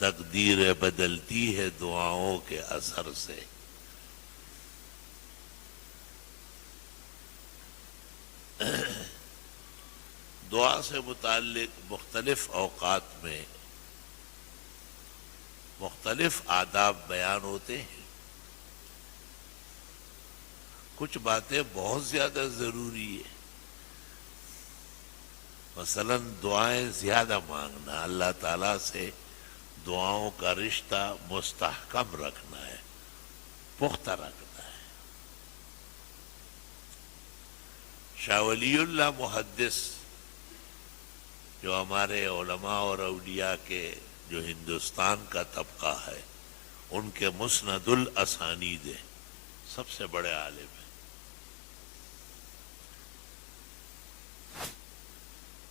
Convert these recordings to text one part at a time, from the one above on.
تقدیر بدلتی ہے دعاؤں کے اثر سے. دعا سے متعلق مختلف اوقات میں مختلف آداب بیان ہوتے ہیں. کچھ باتیں بہت زیادہ ضروری ہیں. مثلا دعائیں زیادہ مانگنا، اللہ تعالیٰ سے دعاؤں کا رشتہ مستحکم رکھنا ہے، پختہ رکھنا ہے. شاہ ولی اللہ محدث جو ہمارے علماء اور اولیاء کے جو ہندوستان کا طبقہ ہے، ان کے مسند الاسانید ہیں، سب سے بڑے عالم ہیں.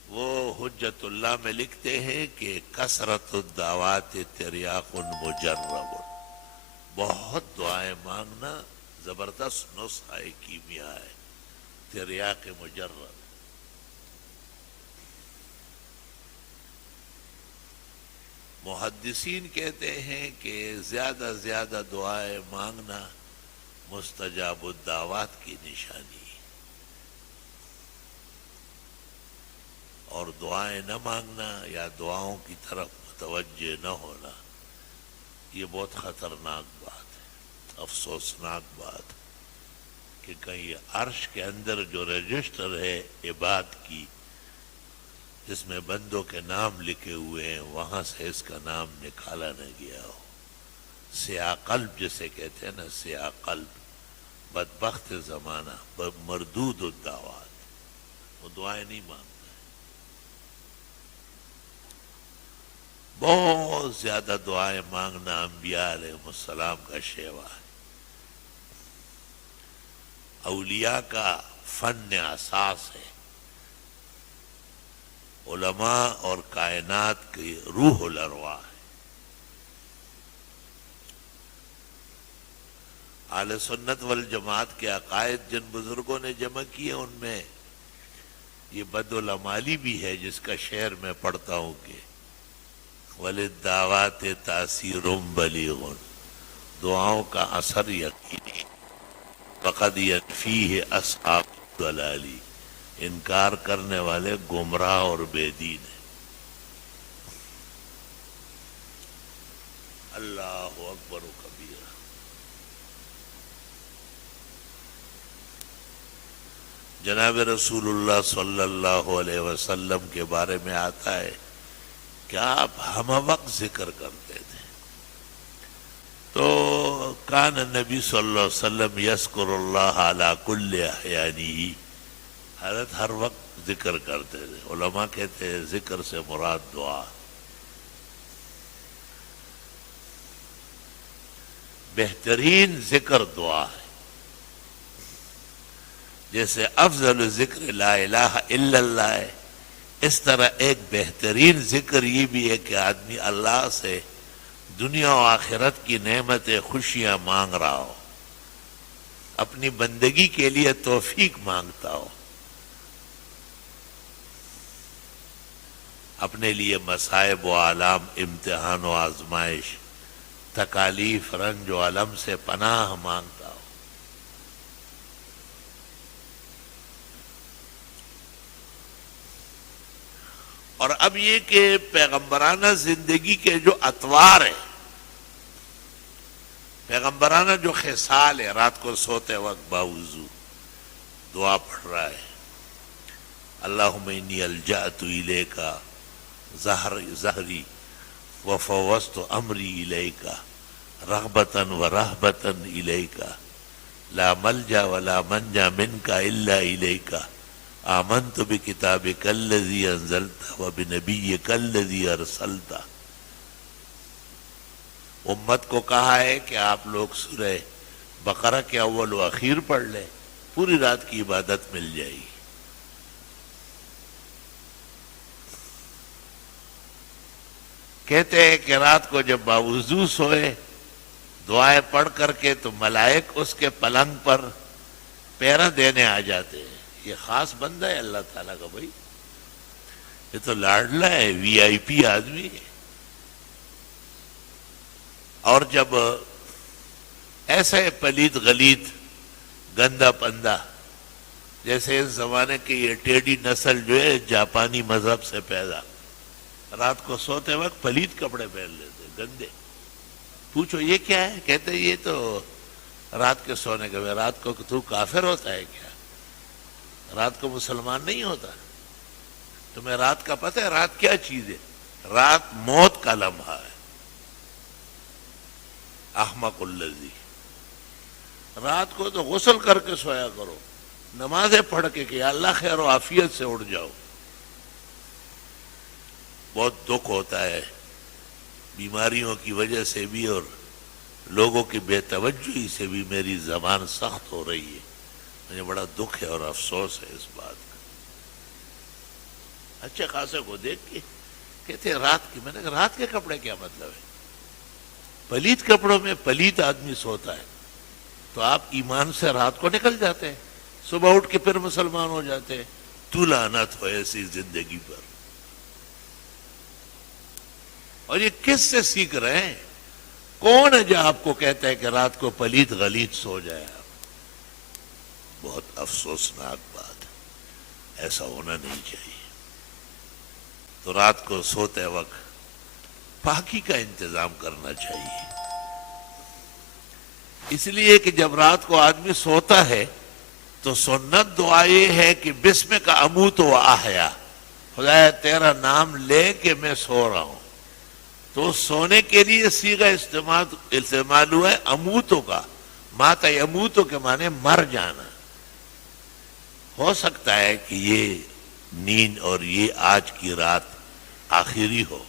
وہ حجت اللہ میں لکھتے ہیں کہ کثرت الدعوات تریاق مجرب، بہت دعائیں مانگنا زبردست نسخہ کیمیا ہے، تریاق مجرب. محدثین کہتے ہیں کہ زیادہ زیادہ دعائیں مانگنا مستجاب الدعوات کی نشانی ہے، اور دعائیں نہ مانگنا یا دعاؤں کی طرف متوجہ نہ ہونا یہ بہت خطرناک بات ہے، افسوسناک بات ہے کہ کہیں عرش کے اندر جو رجسٹر ہے عباد کی، جس میں بندوں کے نام لکھے ہوئے ہیں، وہاں سے اس کا نام نکالا نہ گیا ہو. سیاہ قلب جسے کہتے ہیں نا، سیاہ قلب، بدبخت زمانہ، مردود الدعوات، وہ دعائیں نہیں مانگتا ہے. بہت زیادہ دعائیں مانگنا انبیاء علیہ السلام کا شیوا ہے. اولیاء کا فن اساس ہے. علماء اور کائنات کی روح الارواح ہے. اہل سنت والجماعت کے عقائد جن بزرگوں نے جمع کیے، ان میں یہ بدالعمالی بھی ہے، جس کا شعر میں پڑھتا ہوں کہ وَلِلدَّعْوَاتِ تَأْثِيرٌ بَلِيغٌ، دعاؤں کا اثر یقینی، فَقَدْ يَكْفِيهِ أَصْحَابُ الضَّلَالِ، انکار کرنے والے گمراہ اور بے دین ہیں. اللہ اکبر و کبیرہ. جناب رسول اللہ صلی اللہ علیہ وسلم کے بارے میں آتا ہے کہ آپ ہم وقت ذکر کرتے تھے. تو کان نبی صلی اللہ علیہ وسلم یذکر اللہ علی کل احیانہ، حضرت ہر وقت ذکر کرتے تھے. علماء کہتے ہیں ذکر سے مراد دعا. بہترین ذکر دعا ہے. جیسے افضل ذکر لا الہ الا اللہ ہے، اس طرح ایک بہترین ذکر یہ بھی ہے کہ آدمی اللہ سے دنیا و آخرت کی نعمتیں، خوشیاں مانگ رہا ہو، اپنی بندگی کے لیے توفیق مانگتا ہو، اپنے لیے مصائب و آلام، امتحان و آزمائش، تکالیف، رنج و الم سے پناہ مانگتا ہو. اور اب یہ کہ پیغمبرانہ زندگی کے جو اطوار ہیں، پیغمبرانہ جو خصال ہے، رات کو سوتے وقت باوضو دعا پڑھ رہا ہے، اللہم انی الجأت الیک ظہری وفوضت امری الیک رغبتا ورہبتا الیک لا ملجا ولا منجا منک الا الیک آمنت بکتابک الذی انزلت وبنبیک الذی ارسلت. امت کو کہا ہے کہ آپ لوگ سورہ بقرہ کے اول و اخیر پڑھ لیں، پوری رات کی عبادت مل جائے گی. کہتے ہیں کہ رات کو جب باوضو سوئے دعائیں پڑھ کر کے تو ملائک اس کے پلنگ پر پیرا دینے آ جاتے ہیں. یہ خاص بندہ ہے اللہ تعالیٰ کا. بھائی یہ تو لاڈلا ہے، وی آئی پی آدمی ہے. اور جب ایسے پلید غلیظ گندا پندا جیسے اس زمانے کی یہ ٹیڑھی نسل جو ہے جاپانی مذہب سے پیدا، رات کو سوتے وقت پلید کپڑے پہن لیتے گندے. پوچھو یہ کیا ہے؟ کہتے یہ تو رات کے سونے کے بعد. رات کو تو کافر ہوتا ہے کیا؟ رات کو مسلمان نہیں ہوتا؟ تمہیں رات کا پتہ ہے رات کیا چیز ہے؟ رات موت کا لمحہ ہے. احمق الذی. رات کو تو غسل کر کے سویا کرو، نمازیں پڑھ کے کہ اللہ خیر و عافیت سے اٹھ جاؤ. بہت دکھ ہوتا ہے بیماریوں کی وجہ سے بھی اور لوگوں کی بے توجہی سے بھی میری زبان سخت ہو رہی ہے. مجھے بڑا دکھ ہے اور افسوس ہے اس بات کا. اچھے خاصے کو دیکھ کے کہتے رات کی. میں نے کہا رات کے کپڑے کیا مطلب ہے؟ پلید کپڑوں میں پلید آدمی سوتا ہے تو آپ ایمان سے رات کو نکل جاتے ہیں، صبح اٹھ کے پھر مسلمان ہو جاتے ہیں. تو لعنت ہو ایسی زندگی پر. اور یہ کس سے سیکھ رہے ہیں؟ کون ہے جو آپ کو کہتا ہے کہ رات کو پلید غلیظ سو جائے آپ؟ بہت افسوسناک بات ہے، ایسا ہونا نہیں چاہیے. تو رات کو سوتے وقت پاکی کا انتظام کرنا چاہیے. اس لیے کہ جب رات کو آدمی سوتا ہے تو سنت دعا یہ ہے کہ بسم کا اموت و احیا، خدایا تیرا نام لے کہ میں سو رہا ہوں. تو سونے کے لیے صیغہ استعمال ہوا ہے اموتوں کا. ماتا یموتو کے معنی مر جانا. ہو سکتا ہے کہ یہ نیند اور یہ آج کی رات آخری ہو.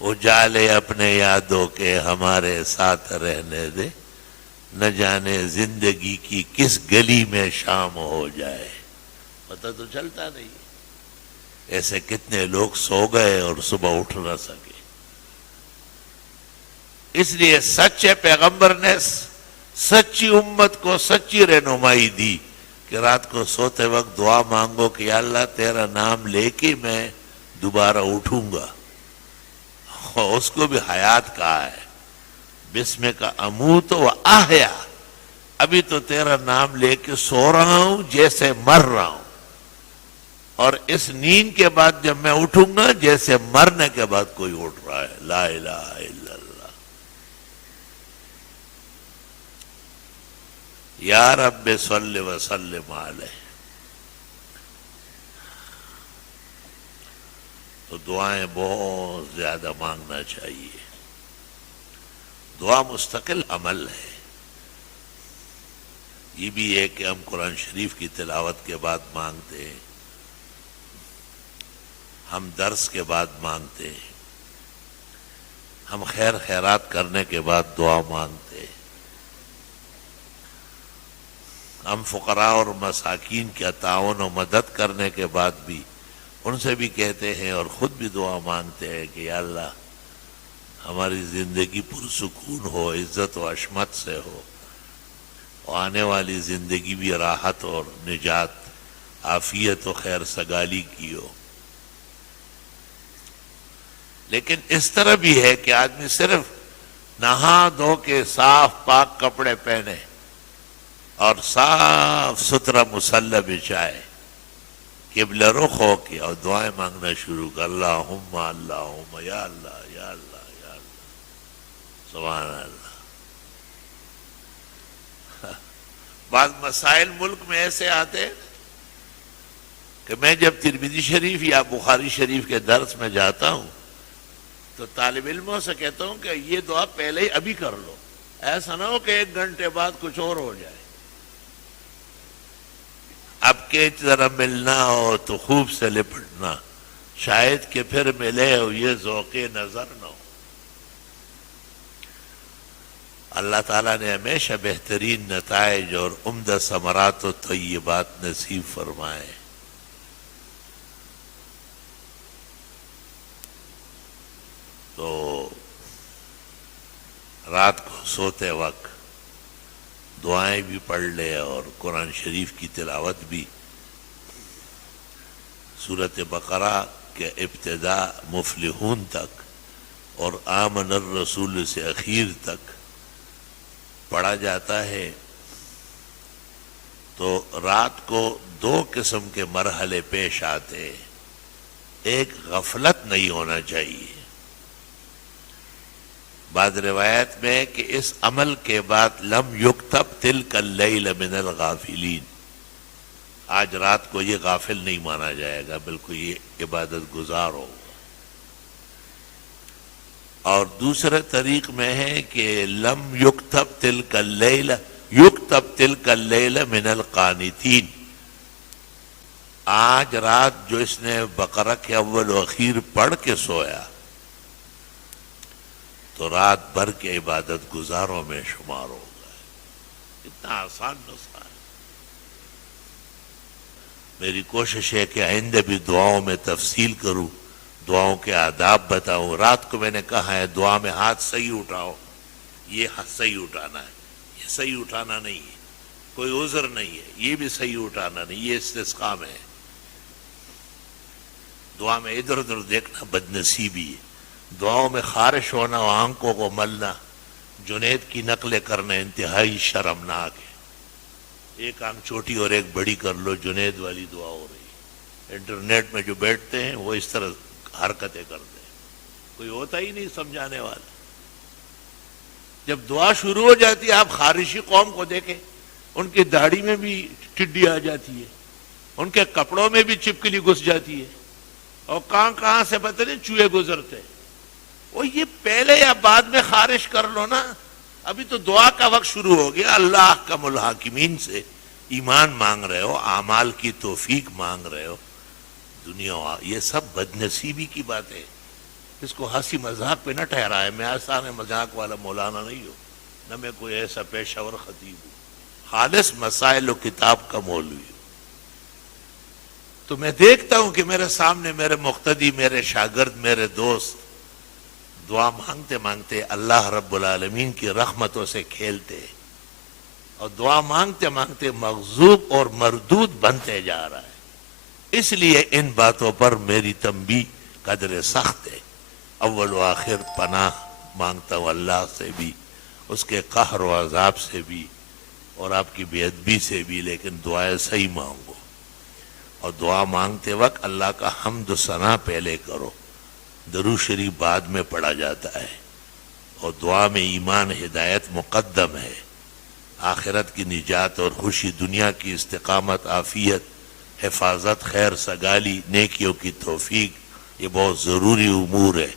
اجالے اپنے یادوں کے ہمارے ساتھ رہنے دے، نہ جانے زندگی کی کس گلی میں شام ہو جائے. پتہ تو چلتا نہیں. ایسے کتنے لوگ سو گئے اور صبح اٹھ نہ سکے. اس لیے سچے پیغمبر نے سچی امت کو سچی رہنمائی دی کہ رات کو سوتے وقت دعا مانگو کہ یا اللہ تیرا نام لے کے میں دوبارہ اٹھوں گا. اور اس کو بھی حیات کہا ہے. بسم کا اموت و احیا. ابھی تو تیرا نام لے کے سو رہا ہوں جیسے مر رہا ہوں، اور اس نیند کے بعد جب میں اٹھوں گا جیسے مرنے کے بعد کوئی اٹھ رہا ہے. لا الہ الا اللہ. یا رب صلی وسلم علیہ. تو دعائیں بہت زیادہ مانگنا چاہیے. دعا مستقل عمل ہے. یہ بھی ہے کہ ہم قرآن شریف کی تلاوت کے بعد مانگتے ہیں، ہم درس کے بعد مانگتے ہیں، ہم خیر خیرات کرنے کے بعد دعا مانگتے ہیں، ہم فقراء اور مساکین کا تعاون و مدد کرنے کے بعد بھی ان سے بھی کہتے ہیں اور خود بھی دعا مانگتے ہیں کہ یا اللہ ہماری زندگی پرسکون ہو، عزت و عصمت سے ہو، اور آنے والی زندگی بھی راحت اور نجات، عافیت و خیر سگالی کی ہو. لیکن اس طرح بھی ہے کہ آدمی صرف نہا دھو کے صاف پاک کپڑے پہنے اور صاف ستھرا مصلی بچھائے، قبلہ رخ ہو کے اور دعائیں مانگنا شروع کر. اللہم اللہم یا اللہ یا اللہ یا اللہ. سبحان اللہ. بعض مسائل ملک میں ایسے آتے کہ میں جب ترمذی شریف یا بخاری شریف کے درس میں جاتا ہوں تو طالب علموں سے کہتا ہوں کہ یہ دعا پہلے ہی ابھی کر لو، ایسا نہ ہو کہ 1 گھنٹے بعد کچھ اور ہو جائے. اب کے طرح ملنا ہو تو خوب سے لپٹنا، شاید کہ پھر ملے ہو یہ ذوق نظر نہ ہو. اللہ تعالیٰ نے ہمیشہ بہترین نتائج اور عمدہ ثمرات و طیبات نصیب فرمائے. تو رات کو سوتے وقت دعائیں بھی پڑھ لے اور قرآن شریف کی تلاوت بھی. سورۃ بقرہ کے ابتدا مفلحون تک اور آمن الرسول سے اخیر تک پڑھا جاتا ہے تو رات کو دو قسم کے مرحلے پیش آتے ہیں. ایک غفلت نہیں ہونا چاہیے. بعض روایت میں کہ اس عمل کے بعد لم یکتب تلک اللیل من الغافلین، آج رات کو یہ غافل نہیں مانا جائے گا، بالکل یہ عبادت گزار ہوگا. اور دوسرے طریق میں ہے کہ لم یکتب تلک اللیل یکتب تلک اللیل من القانتین، آج رات جو اس نے بقرہ کے اول و اخیر پڑھ کے سویا تو رات بھر کے عبادت گزاروں میں شمار ہوگا. اتنا آسان نسخہ ہے. میری کوشش ہے کہ آئندہ بھی دعاؤں میں تفصیل کروں، دعاؤں کے آداب بتاؤں. رات کو میں نے کہا ہے دعا میں ہاتھ صحیح اٹھاؤ، یہ ہاتھ صحیح اٹھانا ہے، یہ صحیح اٹھانا نہیں ہے، کوئی عذر نہیں ہے، یہ بھی صحیح اٹھانا نہیں، یہ استسقاء میں ہے. دعا میں ادھر ادھر دیکھنا بدنصیبی ہے. دعاؤں میں خارش ہونا اور آنکھوں کو ملنا، جنید کی نقلیں کرنا انتہائی شرمناک ہے. ایک آنکھ چھوٹی اور ایک بڑی کر لو، جنید والی دعا ہو رہی ہے. انٹرنیٹ میں جو بیٹھتے ہیں وہ اس طرح حرکتیں کرتے ہیں، کوئی ہوتا ہی نہیں سمجھانے والا. جب دعا شروع ہو جاتی ہے آپ خارشی قوم کو دیکھیں، ان کی داڑھی میں بھی ٹڈی آ جاتی ہے، ان کے کپڑوں میں بھی چپکلی گھس جاتی ہے، اور کہاں سے پتہ نہیں چوہے گزرتے. وہ یہ پہلے یا بعد میں خارش کر لو نا، ابھی تو دعا کا وقت شروع ہو گیا. اللہ احکم الحاکمین سے ایمان مانگ رہے ہو، اعمال کی توفیق مانگ رہے ہو. دنیا یہ سب بدنصیبی کی باتیں، اس کو ہنسی مذاق پہ نہ ٹھہرائے. میں آسان مذاق والا مولانا نہیں ہوں، نہ میں کوئی ایسا پیشہ ور خطیب ہوں، خالص مسائل و کتاب کا مولوی ہوں. تو میں دیکھتا ہوں کہ میرے سامنے میرے مقتدی، میرے شاگرد، میرے دوست دعا مانگتے مانگتے اللہ رب العالمین کی رحمتوں سے کھیلتے، اور دعا مانگتے مانگتے مغضوب اور مردود بنتے جا رہا ہے. اس لیے ان باتوں پر میری تنبیہ قدر سخت ہے. اول و آخر پناہ مانگتا ہوں اللہ سے بھی، اس کے قہر و عذاب سے بھی، اور آپ کی بے ادبی سے بھی، لیکن دعائیں صحیح مانگو. اور دعا مانگتے وقت اللہ کا حمد و ثنا پہلے کرو، درود شریف بعد میں پڑھا جاتا ہے. اور دعا میں ایمان ہدایت مقدم ہے. آخرت کی نجات اور خوشی، دنیا کی استقامت، عافیت، حفاظت، خیر سگالی، نیکیوں کی توفیق، یہ بہت ضروری امور ہے.